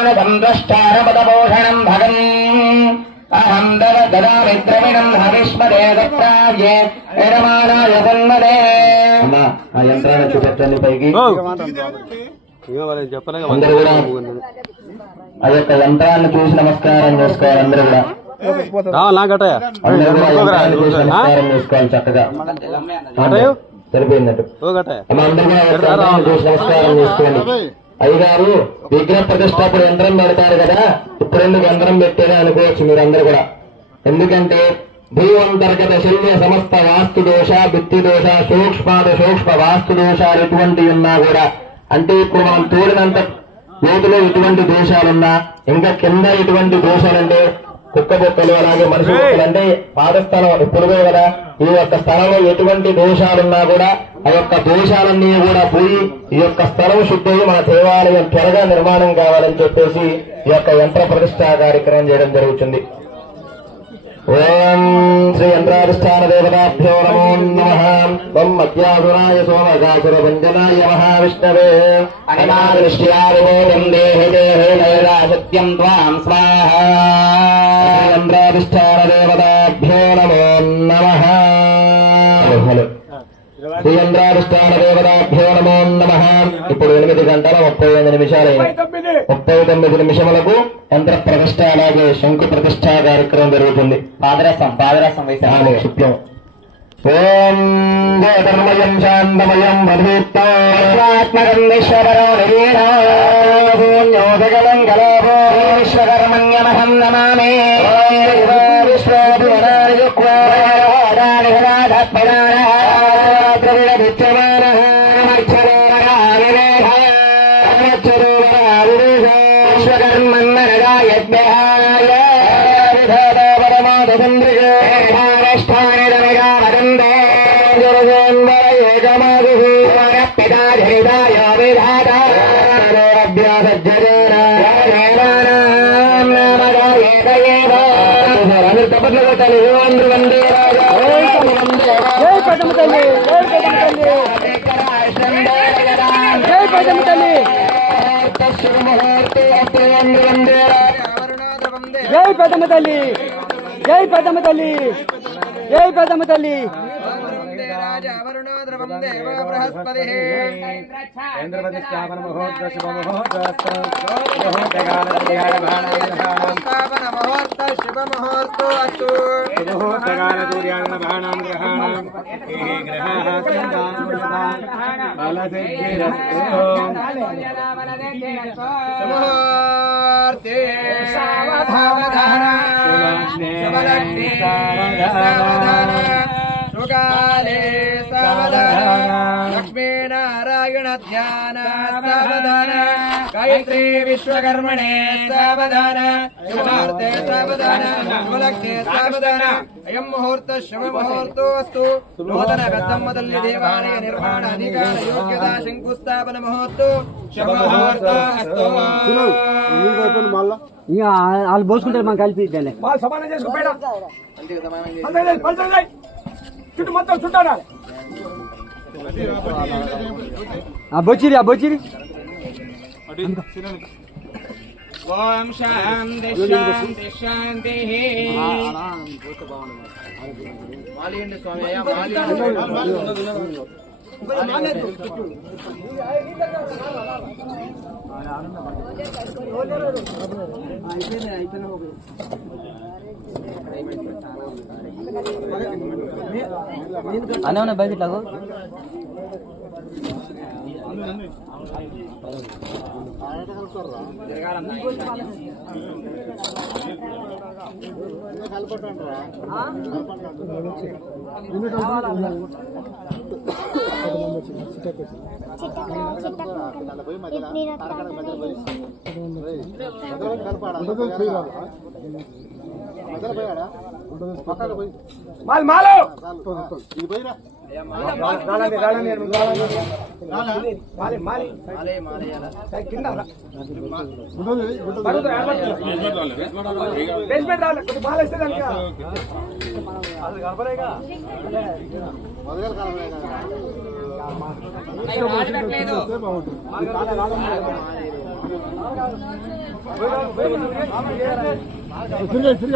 द्रष्टारपदपोषणं भगम् अहं ददामि द्रविणं हविष्मदे दत्ताये यजमानाय सन्मदे ఆ యంత్రాన్ని చూపెట్టండి పైకి అందరూ కూడా ఆ యొక్క యంత్రాన్ని చూసి నమస్కారం చేసుకోవాలి అందరూ కూడా నమస్కారం చేసుకోవాలి చక్కగా సరిపోయిందట చూసి నమస్కారం చేసుకోండి అయ్యగారు విగ్రహ ప్రతిష్టాపన యంత్రం పెడతారు కదా ఇప్పుడెందుకు యంత్రం పెట్టేదే అనుకోవచ్చు మీరందరూ కూడా ఎందుకంటే భూవంతర్గత శల్య సమస్త వాస్తు దోష భిత్తి దోష సూక్ష్మ వాస్తు దోషాలు ఎటువంటి ఉన్నా కూడా అంటే ఇప్పుడు మనం తోడినంత లోతులో ఎటువంటి దోషాలున్నా ఇంకా కింద ఎటువంటి దోషాలంటే కుక్క బొక్కలు అలాగే మనిషి బొక్కలు అంటే పాదస్థలం ఎప్పుడుదో కదా ఈ యొక్క స్థలంలో ఎటువంటి దోషాలున్నా కూడా ఆ యొక్క దోషాలన్నీ కూడా పోయి ఈ యొక్క స్థలం శుద్ధి మన దేవాలయం త్వరగా నిర్మాణం కావాలని చెప్పేసి ఈ యొక్క యంత్ర ప్రతిష్ఠా కార్యక్రమం చేయడం జరుగుతుంది. ఓం శ్రీ యంత్రాధిష్టాన దేవతాభ్యో నమో నమః. ఓం మధ్యాసురాయ సోమగాసుర వందనాయ మహావిష్ణవే అనాదిష్ట్యావిమోదం దేహి దేహి నైరా సత్యం త్వాం స్వాహా. యంత్రాధిష్టాన దేవతాభ్యో నమో నమః. శ్రీ యంత్రాధిష్టాన దేవతాభ్యో నమో నమః. ఇప్పుడు 8:38 39 నిమిషములకు యంత్ర ప్రతిష్ట అలాగే శంకు ప్రతిష్ట కార్యక్రమం జరుగుతుంది. పాదరసం శుక్లం. ఓం జ్యోతిర్మయం శాంతమయం మధుత్మకం విశ్వకరం విశ్వకర్మణ్యమహం నమామి. జై పెద్దమ్మ తల్లి, జై పెద్దమ్మ తల్లి, జై పెద్దమ్మ తల్లి. लक्ष्मीनारायण ध्यान सावधान गायत्री विश्वकर्मणे सावधान शुभार्थे सावधान शुभलग्ने सावधान अयं मुहूर्त शुभ मुहूर्तोऽस्तु. नूतन गद्दम्मदल्लि देवालय निर्माण अधिकार योग्यता शंकुस्थापन मुहूर्तो शुभ मुहूर्तोऽस्तु. వాళ్ళు పోసుకుంటారు మనం కలిపి సమానం చేసుకో చుట్టూ మొత్తం చుట్టాలి. బొచ్చిరి ఆ బొచ్చిరి. ఓం శాంతి శాంతి శాంతి. మాలియండి స్వామి అయ్యా అనే ఉన్నాయి బయట ఇట్లాగో. మాలో